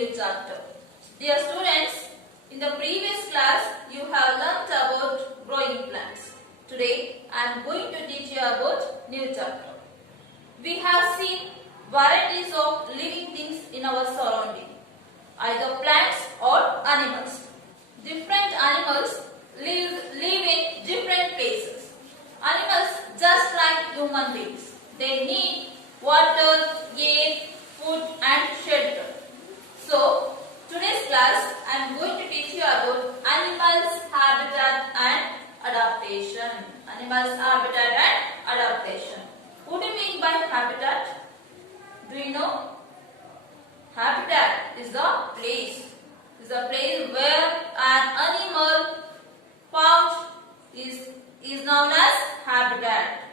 new chapter. Dear students, in the previous class you have learnt about growing plants. Today I am going to teach you about new chapter. We have seen varieties of living things in our surrounding, either plants or animals. Different animals live in different places. Animals just like human beings. They need water, air, food and shelter. So, today's class I am going to teach you about animals, habitat and adaptation. Animals, habitat and adaptation. What do you mean by habitat? Do you know? Habitat is a place. Is a place where an animal found is known as habitat.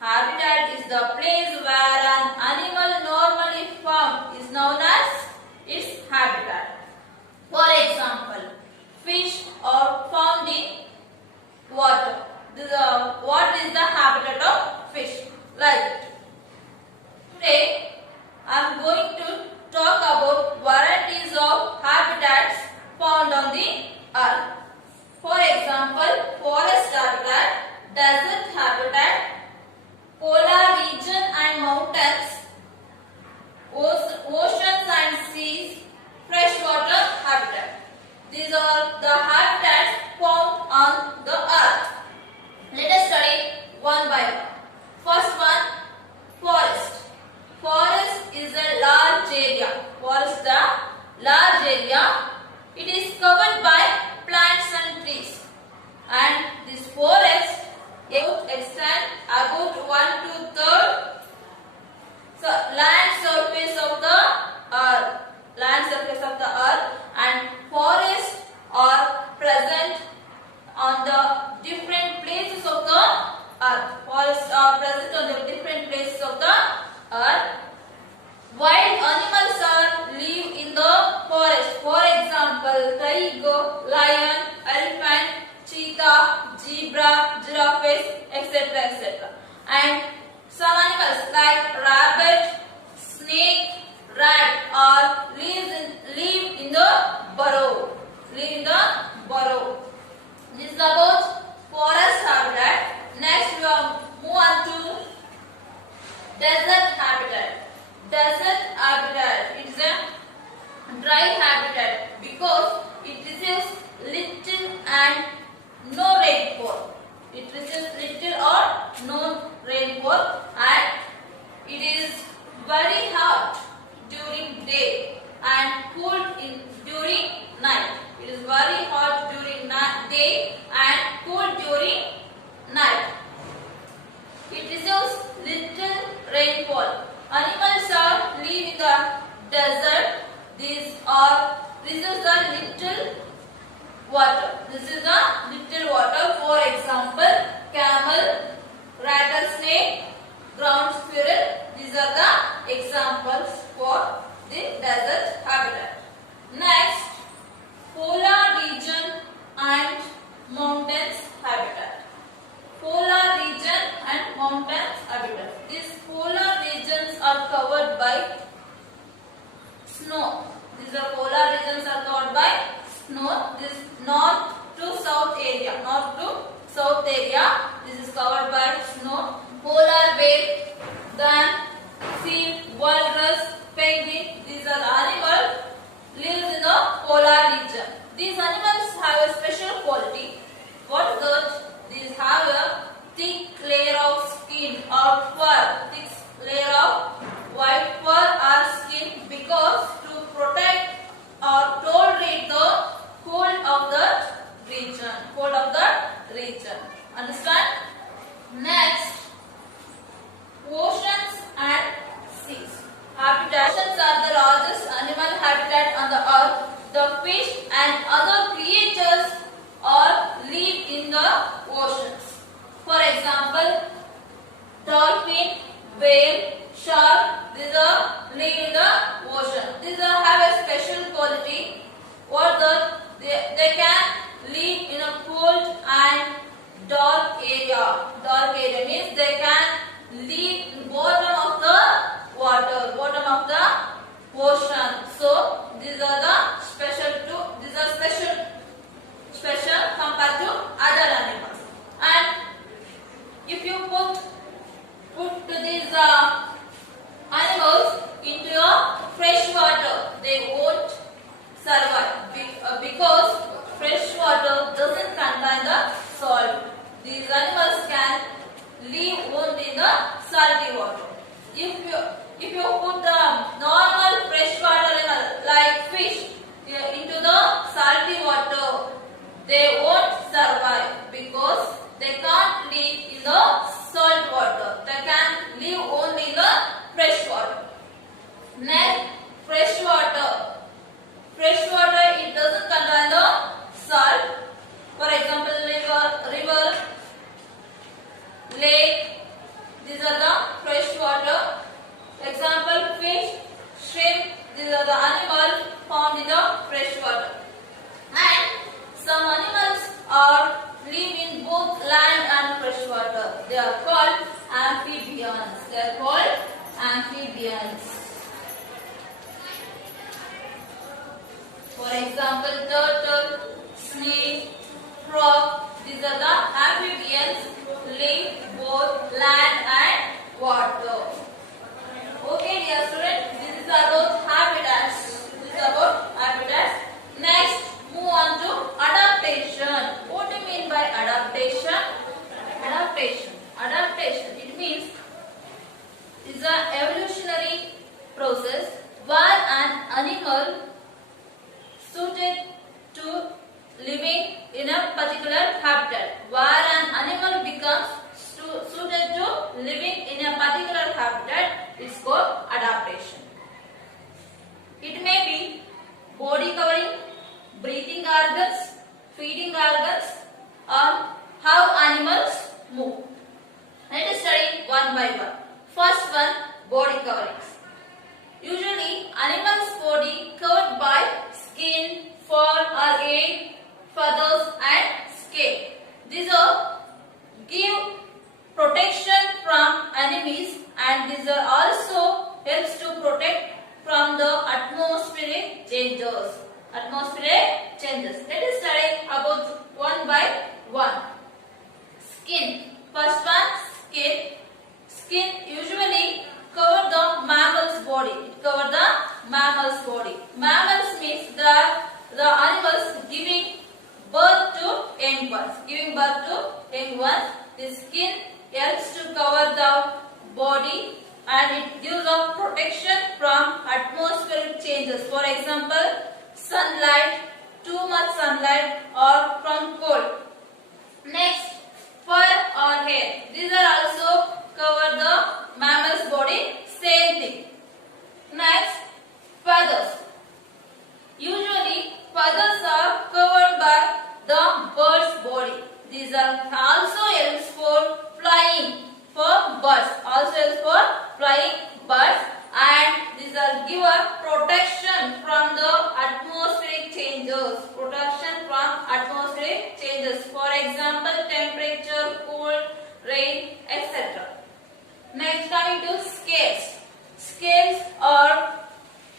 Habitat is the place where an animal normally found is known as its habitat. For example, fish are found in water. What is the habitat of fish? Like today, I am going to talk about varieties of habitats found on the earth. For example, forest habitat, desert habitat, polar region and mountains, oceans and seas, freshwater habitat. These are the habitats found on the earth. Let us study one by one. First one, forest. Forest is a large area. Forest is a large area. It is covered by plants and trees. And this forest extend about 1/3 land surface of the earth. Land surface of the earth, and forests are present on the different places of the earth. Forests are present on the different places of the earth. Wild animals are live in the forest. For example, tiger, lion, elephant, cheetah, zebra, giraffes, etc. etc. And some animals like rabbit, snake, rat are live in the burrow. Live in the burrow. This is about forest habitat. Next we will move on to desert habitat. Desert habitat, it is a dry habitat because it receives little and no rainfall. It receives little or no rainfall, and it is very hot during day and cool during night. It is very hot during day and cool during night. It receives little rainfall. Animals are live in the desert. These is the little water. This is the little water. For example, camel, rattlesnake, ground squirrel. These are the examples for the desert habitat. Next, polar region and mountains habitat. Polar region and mountains habitat. These polar regions are covered by snow. These are polar regions are covered by snow. This north to south area. North to south area. This is covered by snow. Polar bear, then seal, walrus, penguin. These are animals lives in the polar region. These animals have a special quality. What is that? These have a thick layer of skin or fur. Thick layer of white fur or skin because to protect or tolerate the cold of the region. Cold of the region. Understand? Next, oceans and seas. Habitat. Oceans are the largest animal habitat on the earth. The fish and other creatures are live in the oceans. For example, dolphin, whale, shark. These are live in the ocean. These have a special quality. What that they can live in a cold and dark area. Dark area means they can live in bottom of the water, bottom of the ocean. So this are the special compared to other animals. And if you put these animals into a fresh water, they won't survive because fresh water doesn't contain the salt. These animals can live only in the salty water. If you put the normal fresh water like fish into the salty water, they won't survive because they can't live in the salt water. They can live only in the fresh water. Next, fresh water. Fresh water, it doesn't contain the salt. For example, river, lake. These are the fresh water. Example, fish, shrimp. These are the animals found in the fresh water. And some animals live in both land and fresh water. They are called amphibians. They are called amphibians. For example, turtle, snake, frog. These are the amphibians live both land and water. Okay, dear students, this is about habitats. Next, move on to adaptation. What do you mean by adaptation? Adaptation. It means is an evolutionary process where an animal suited to living in a particular habitat. Where an animal becomes suited to living in a particular habitat is called adaptation. It may be body covering, breathing organs, feeding organs, or how animals move. Let us study one by one. First one, body coverings. Usually, animals' body covered by skin, fur or hair, feathers and scale. These are give protection from enemies, and these are also helps to protect from the atmospheric changes. Let us study about one by one. Skin. First one, skin. Skin usually cover the mammal's body. It cover the mammal's body. Mammals means the animals giving birth to young ones. The skin helps to cover the body and it gives a protection from atmospheric changes. For example, sunlight, too much sunlight or from cold. Next, fur or hair. These are also cover the mammal's body. Same thing. Next, feathers. Usually, feathers are covered by the bird's body. These are also helps for flying for birds. And these are give a protection from the atmospheric changes. For example, temperature, cold, rain, etc. Next, coming to scales. Scales are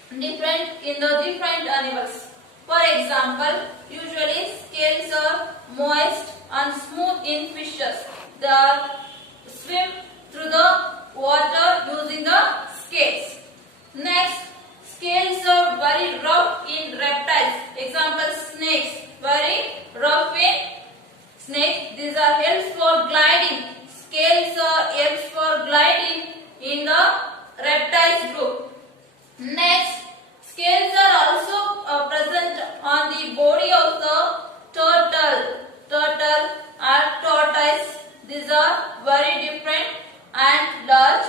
different in the different animals. For example, usually scales are moist and smooth in fishes. They swim through the water using the scales. Next, scales are very rough in reptiles. Example, snakes. Very rough in snakes. These are helps for gliding. Scales are helps for gliding in the reptiles group. Next, scales are also present on the body of the turtle or tortoise. These are very different and large.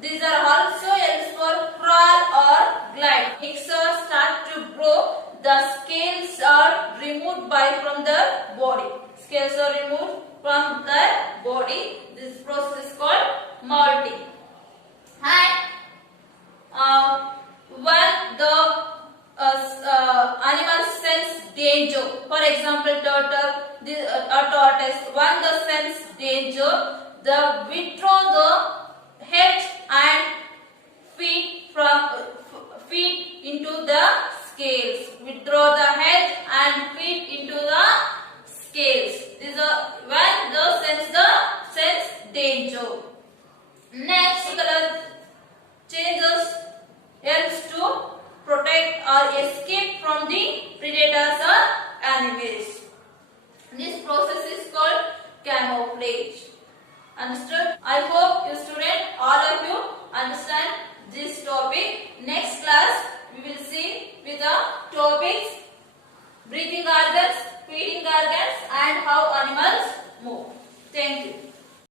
These are also helps for crawl or glide. Eggs start to grow. The scales are removed from the body. This process is called molting. And when the animal sense danger, for example, turtle or tortoise, when the sense danger, they withdraw the head and feet into the scale. danger. Next, color changes helps to protect or escape from the predators or enemies. This process is called camouflage. Understood? I hope you students, all of you understand